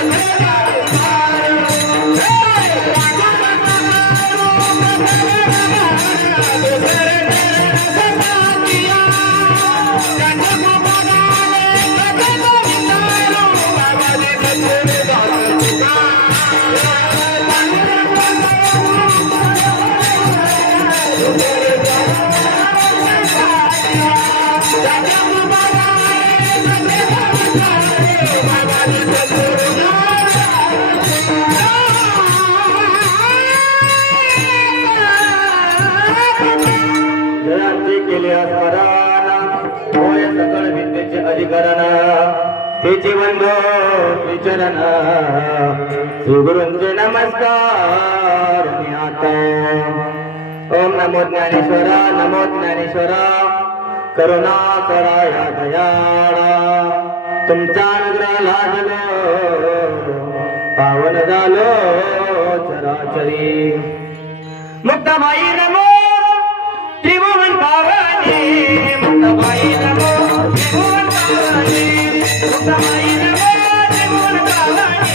I'm बंध त्रिचरण श्री गुरूंचे नमस्कार. मी आता ओम नमो ज्ञानेश्वरा नमो ज्ञानेश्वरा. करुणा करा या दयाळा. तुमचा अनुग्रह लाजलो. पावन झालो चराचरी मुक्ताबाई नमो. त्रिभुवन पावनी. मुक्ताबाई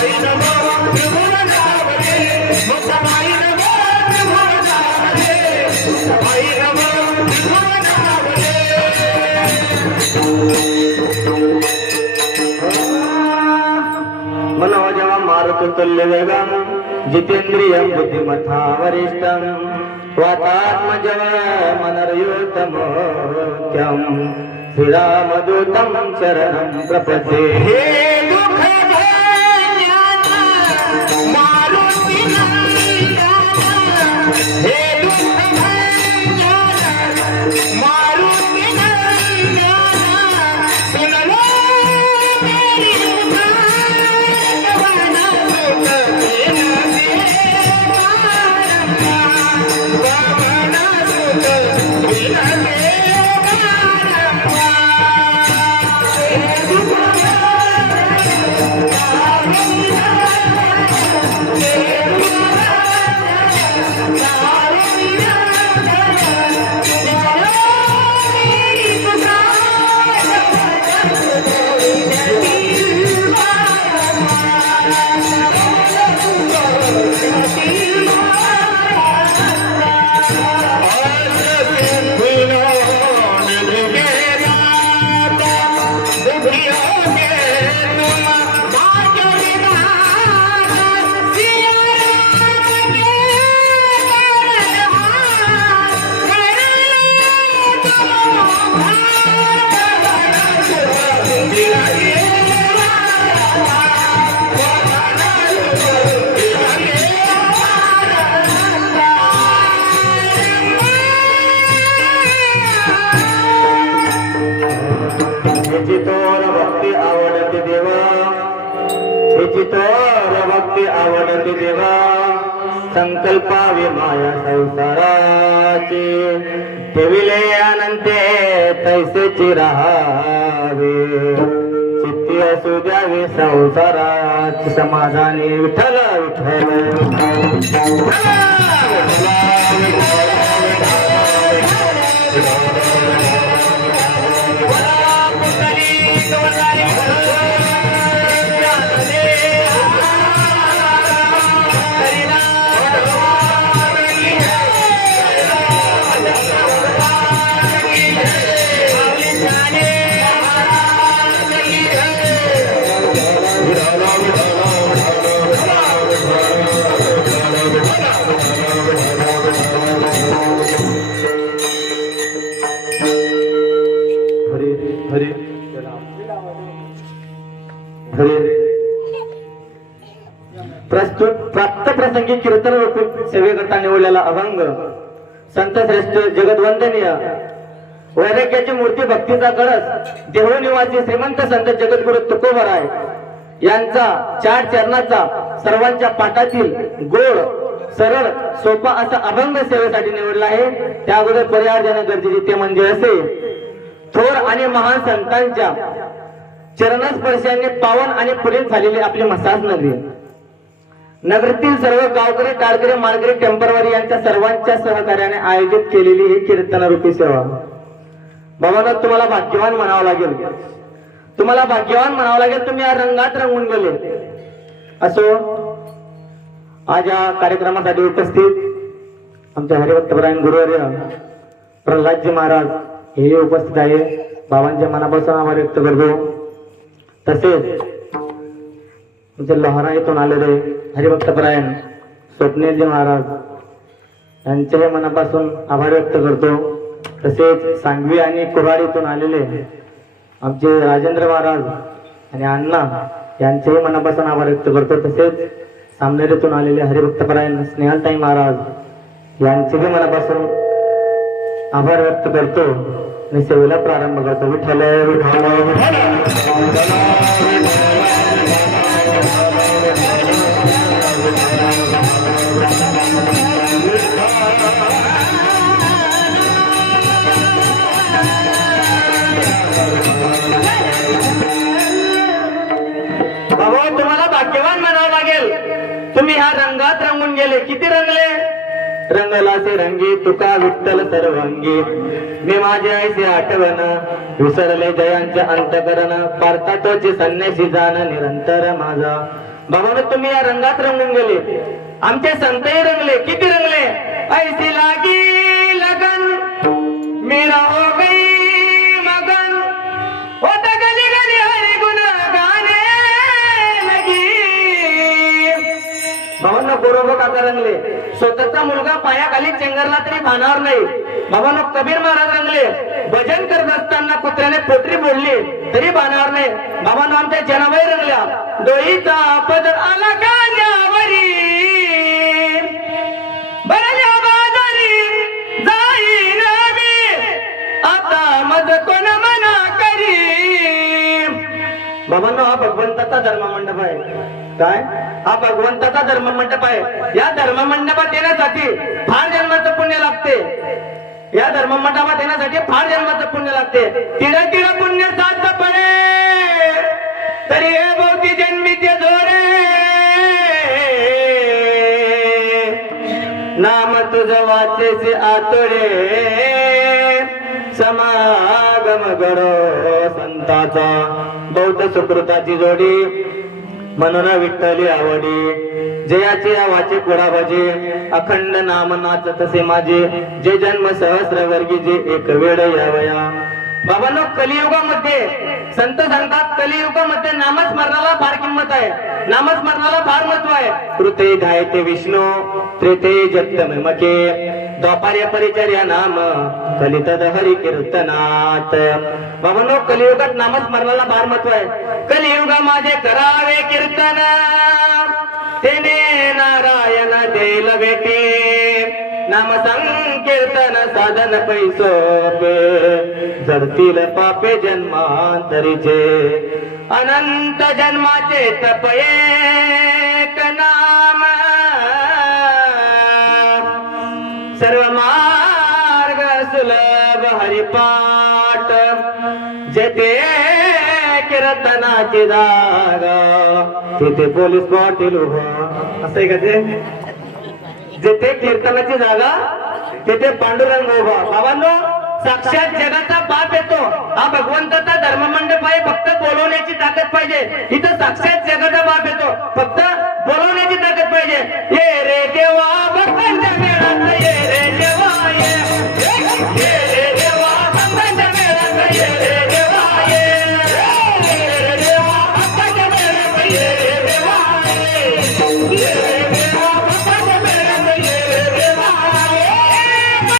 Bye. गम् जितेन्द्रियम् बुद्धिमथा वरिष्ठम् वातात्मजवमनर्यूतमोरोग्यम् सुरामदूतम् चरणं प्रपदे ह्याची तोर भक्ती आवडते देवा. ह्याची तोर भक्ती आवडते देवा. संकल्पावे माया संसाराची. ठेविले अनंते तैसेची राहावे. चित्ती असू द्यावे संसाराची. समाधानी विठ्ठल विठ्ठल. प्रसंगी कीर्तन व सेवेकरता निवडलेला अभंग. संत श्रेष्ठ जगदवंदनीय. वैराग्याची मूर्ती भक्तीचा कळस देहनिवासी श्रीमंत संत जगद्गुरु तुकोबर आहे यांचा चार चरणाचा सर्वांच्या पाठातील गोड सरळ सोपा असा अभंग सेवेसाठी निवडला आहे. त्या अगोदर परिहार देणं गरजेचे ते म्हणजे असे थोर आणि महान संतांच्या चरणस्पर्शाने पावन आणि पुढील झालेली आपली मसाज नगरी. नगरीतील सर्व गावकरी टाळकरी माळकरी टेम्परवारी यांच्या सर्वांच्या सहकार्याने आयोजित केलेली ही कीर्तनरूपी सेवा. बाबा तुम्हाला भाग्यवान म्हणावं लागेल तुम्हाला भाग्यवान म्हणावं लागेल तुम्ही या रंगात रंगून गेले. असो आज या कार्यक्रमासाठी उपस्थित आमचे हरिभक्तपरायण गुरुवर्य प्रल्हादजी महाराज हे उपस्थित आहे. बाबांच्या मनापासून आभार व्यक्त करतो. तसेच आमचे लोहारा येथून आलेले हरिभक्तपरायण स्वप्नीलजी महाराज यांच्याही मनापासून आभार व्यक्त करतो. तसेच सांगवी आणि कुऱ्हाड आलेले आमचे राजेंद्र महाराज आणि अण्णा यांचेही मनापासून आभार व्यक्त करतो. तसेच सामनेरीतून आलेले हरिभक्तपरायण स्नेहलताई महाराज यांचेही मनापासून आभार व्यक्त करतो आणि सेवेला प्रारंभ करतो. विठ्ठल विठ्ठल तुम्हाला भाग्यवान म्हणावं लागेल. तुम्ही ह्या रंगात रंगून गेले. किती रंगले? रंगला ते रंगी तुका विठ्ठल सर्वांगी. मी माझे आईचे आठवण विसरले जयांच्या अंतकरण. पारतातोचे संन्यासी जाण निरंतर माझा. बाबा तुम्ही या रंगात रंगून गेले. आमचे संतही रंगले. किती रंगले? ऐसी लागी लगन. मेरा हो गई मगन. होत गली गली हरी गुण गाणे लगी. भावांना बरोबर काका रंगले. स्वतःचा मुलगा पायाखाली चेंगरला तरी भानावर नाही. बाबांनो कबीर महाराज रंगले. भजन करत असताना कुत्र्याने पोटरी बोलली तरी बाणावर नाही. बाबांनो आमच्या जनाबाई रंगल्या. डोईचा पदर आला कान्यावरी भरल्या बाजारी जाईन मी. आता मज कोण मना करी. बाबांनो हा भगवंताचा धर्म मंडप आहे. काय? हा भगवंताचा धर्म मंडप आहे. या धर्म मंडपात येण्यासाठी फार जन्माचं पुण्य लागते. या धर्म मठामध्ये येण्यासाठी फार जन्माचं पुण्य लागते. तिड तिड पुण्य साधपणे पडे तरी हे भोवती जन्मीचे जोरे. नाम तुझ वाचेचे आतोडे समागम गडो संताचा. बौद्ध सुकृताची जोडी. म्हणून विठ्ठली आवडी. जयाचे वाचे कुडाबाजे अखंड नाम नाच तसे माझे जे जन्म सहस्र वर्गी जे एक वेळ यावया. बाबांनो कलियुगामध्ये संत सांगतात कलियुगामध्ये नामस्मरणाला फार किंमत आहे. नामस्मरणाला फार महत्त्व आहे. कृते गायते विष्णू त्रेते जगतम मके. द्वापार्य परिचर्या नाम कलित हरी कीर्तनात. बाबांनो कलियुगात नामस्मरणाला फार महत्त्व आहे. कलियुगा माझे करावे कीर्तन. तेने नारायण देल भेटे नाम संकीर्तन साधन पैसोपे जडतील पापे जन्मांतरीचे. अनंत जन्माचे तपये एक नाम. सर्व मार्ग सुलभ हरिपाठ. जेथे कीर्तनाची जागा तिथे पोलीस पाटील उभा. असं का ते? जिथे कीर्तनाची जागा तिथे पांडुरंग उभा. बाबांनो साक्षात जगाचा बाप येतो. हा भगवंताचा धर्म मंडप आहे फक्त बोलवण्याची ताकद पाहिजे. इथं साक्षात जगाचा बाप येतो. फक्त बोलवण्याची ताकद पाहिजे. हे रे देव